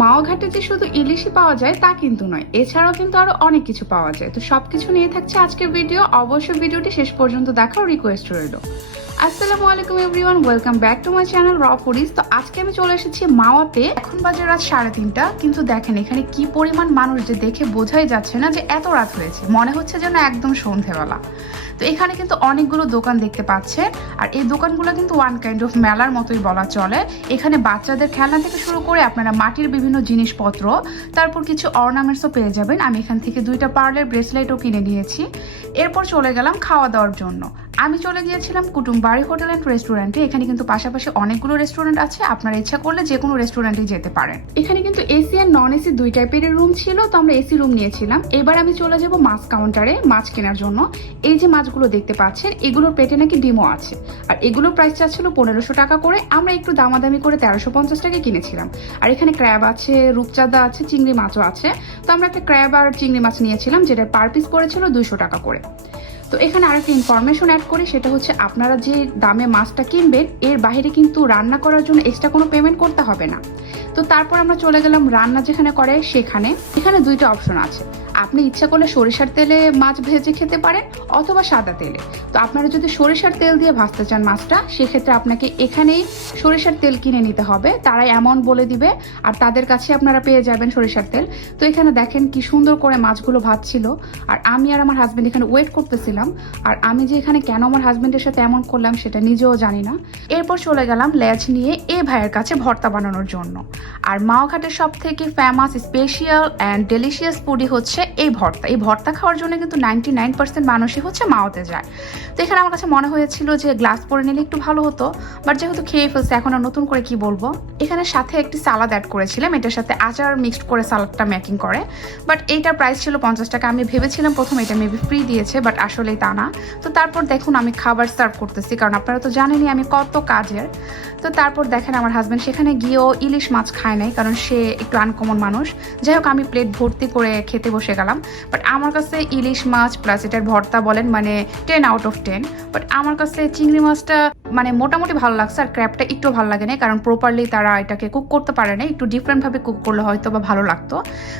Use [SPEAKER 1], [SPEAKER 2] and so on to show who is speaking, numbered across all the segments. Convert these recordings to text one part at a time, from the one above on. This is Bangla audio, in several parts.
[SPEAKER 1] মাওঘাটে যে শুধু ইলিশই পাওয়া যায় তা কিন্তু নয়, এছাড়াও কিন্তু আরও অনেক কিছু পাওয়া যায়। তো সবকিছু নিয়ে থাকছে আজকের ভিডিও, অবশ্যই ভিডিওটি শেষ পর্যন্ত দেখার রিকোয়েস্ট রইল। আসসালামু আলাইকুম everyone welcome back to my channel র ফুডিস তো আজকে আমি চলে এসেছি মাওয়াতে, এখন বাজে রাত সাড়ে তিনটা, কিন্তু দেখেন এখানে কি পরিমাণ মানুষ যে দেখে বোঝাই যাচ্ছে না যে এত রাত হয়েছে, মনে হচ্ছে যেন একদম সন্ধেবেলা। তো এখানে কিন্তু অনেকগুলো দোকান দেখতে পাচ্ছে আর এই দোকানগুলো কিন্তু ওয়ান কাইন্ড অফ মেলার মতোই বলা চলে। এখানে বাচ্চাদের খেলনা থেকে শুরু করে আপনারা মাটির বিভিন্ন জিনিসপত্র, তারপর কিছু অর্নামেন্টসও পেয়ে যাবেন। আমি এখান থেকে দুইটা পার্লের ব্রেসলেটও কিনে নিয়েছি। এরপর চলে গেলাম খাওয়া দাওয়ার জন্য। আমি চলে গিয়েছিলাম কুটুমবাড়ি হোটেল অ্যান্ড রেস্টুরেন্টে। এখানে কিন্তু পাশাপাশি অনেকগুলো রেস্টুরেন্ট আছে। আপনারা ইচ্ছা করলে যে কোনো রেস্টুরেন্টে যেতে পারেন। এখানে কিন্তু এসি আর নন এসি দুই টাইপের রুম ছিল, তো আমরা এসি রুম নিয়েছিলাম। এবার আমি চলে যাব মাছ কাউন্টারে মাছ কেনার জন্য। এই যে মাছগুলো দেখতে পাচ্ছেন, এগুলোর পেটে নাকি ডিমও আছে। আর এগুলোর প্রাইস চাচ্ছিল পনেরোশো টাকা করে। আমরা একটু দামাদামি করে তেরোশো পঞ্চাশ টাকায় কিনেছিলাম। আর এখানে ক্র্যাব আছে, রূপচাঁদা আছে, চিংড়ি মাছও আছে। তো আমরা একটা ক্র্যাব আর চিংড়ি মাছ নিয়েছিলাম, যেটার পার পিস পড়েছিল দুইশো টাকা করে। তো এখানে আরেকটা ইনফরমেশন অ্যাড করি, সেটা হচ্ছে আপনারা যে দামে মাছটা কিনবেন, এর বাইরে কিন্তু রান্না করার জন্য এক্সট্রা কোনো পেমেন্ট করতে হবে না। তো তারপর আমরা চলে গেলাম রান্না যেখানে করে সেখানে। এখানে দুইটা অপশন আছে। আপনি ইচ্ছা করলে সরিষার তেলে মাছ ভেজে খেতে পারেন অথবা সাদা তেলে। তো আপনারা যদি সরিষার তেল দিয়ে ভাজতে চান মাছটা, সেক্ষেত্রে আপনাকে এখানেই সরিষার তেল কিনে নিতে হবে। তারাই এমন বলে দিবে, আর তাদের কাছে আপনারা পেয়ে যাবেন সরিষার তেল। তো এখানে দেখেন কি সুন্দর করে মাছগুলো ভাজছিল। আর আমি আর আমার হাজবেন্ড এখানে ওয়েট করতেছিলাম। আর আমি যে এখানে কেন আমার হাজবেন্ডের সাথে এমন করলাম সেটা নিজেও জানি না। এরপর চলে গেলাম লেজ নিয়ে এ ভাইয়ের কাছে ভর্তা বানানোর জন্য। আর মাওঘাটের সব থেকে ফেমাস স্পেশিয়াল অ্যান্ড ডেলিশিয়াস ফুডই হচ্ছে এই ভর্তা। এই ভর্তা খাওয়ার জন্য কিন্তু নাইনটি নাইন পার্সেন্ট মানুষই হচ্ছে মাওতে যায়। তো এখানে আমার কাছে মনে হয়েছিল যে গ্লাস পরে নিলে একটু ভালো হতো বাট যেহেতু খেয়ে ফেলছে, এখন আর নতুন করে কি বলব? এখানে সাথে একটি সালাদ অ্যাড করেছিলাম, এটার সাথে আচার মিক্সড করে সালাদটা মেকিং করে। বাট এইটার প্রাইস ছিল পঞ্চাশ টাকা। আমি ভেবেছিলাম প্রথম এটা মেবি ফ্রি দিয়েছে বাট আসলেই তা না। তো তারপর দেখুন আমি খাবার সার্ভ করতেছি, কারণ আপনারা তো জানেনই আমি কত কাজের। তো তারপর দেখেন আমার হাজব্যান্ড সেখানে গিয়েও ইলিশ মাছ খায় নাই, কারণ সে একটু আনকমন মানুষ। যাই হোক, আমি প্লেট ভর্তি করে খেতে বসে গেলাম। বাট আমার কাছে ইলিশ মাছ প্লাস এটার ভর্তা বলেন মানে ten out of ten but আমার কাছে চিংড়ি মাছটা মানে মোটামুটি ভালো লাগছে আর ক্র্যাবটা একটু ভালো লাগে না কারণ প্রপারলি তারা এটাকে কুক করতে পারে না একটু ডিফারেন্টভাবে কুক করলে হয়তো বা ভালো লাগতো।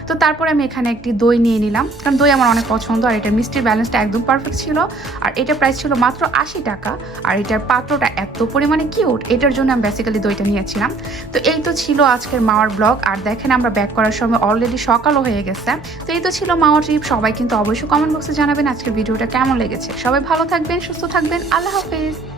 [SPEAKER 1] তো তারপরে আমি এখানে একটি দই নিয়ে নিলাম, কারণ দই আমার অনেক পছন্দ আর এটার মিষ্টির ব্যালেন্সটা একদম পারফেক্ট ছিল। আর এটার প্রাইস ছিল মাত্র আশি টাকা, আর এটার পাত্রটা এত পরিমাণে কিউট এটার জন্য আমি বেসিক্যালি দইটা নিয়েছিলাম। তো এই তো ছিল আজকের মাওয়ার ব্লগ আর দেখেন আমরা ব্যাক করার সময় অলরেডি সকালও হয়ে গেছে। তো এই তো ছিল মাওয়ার ট্রিপ সবাই কিন্তু অবশ্যই কমেন্ট বক্সে জানাবেন আজকের ভিডিওটা কেমন লেগেছে। সবাই ভালো থাকবেন, সুস্থ থাকবেন, আল্লাহ হাফেজ।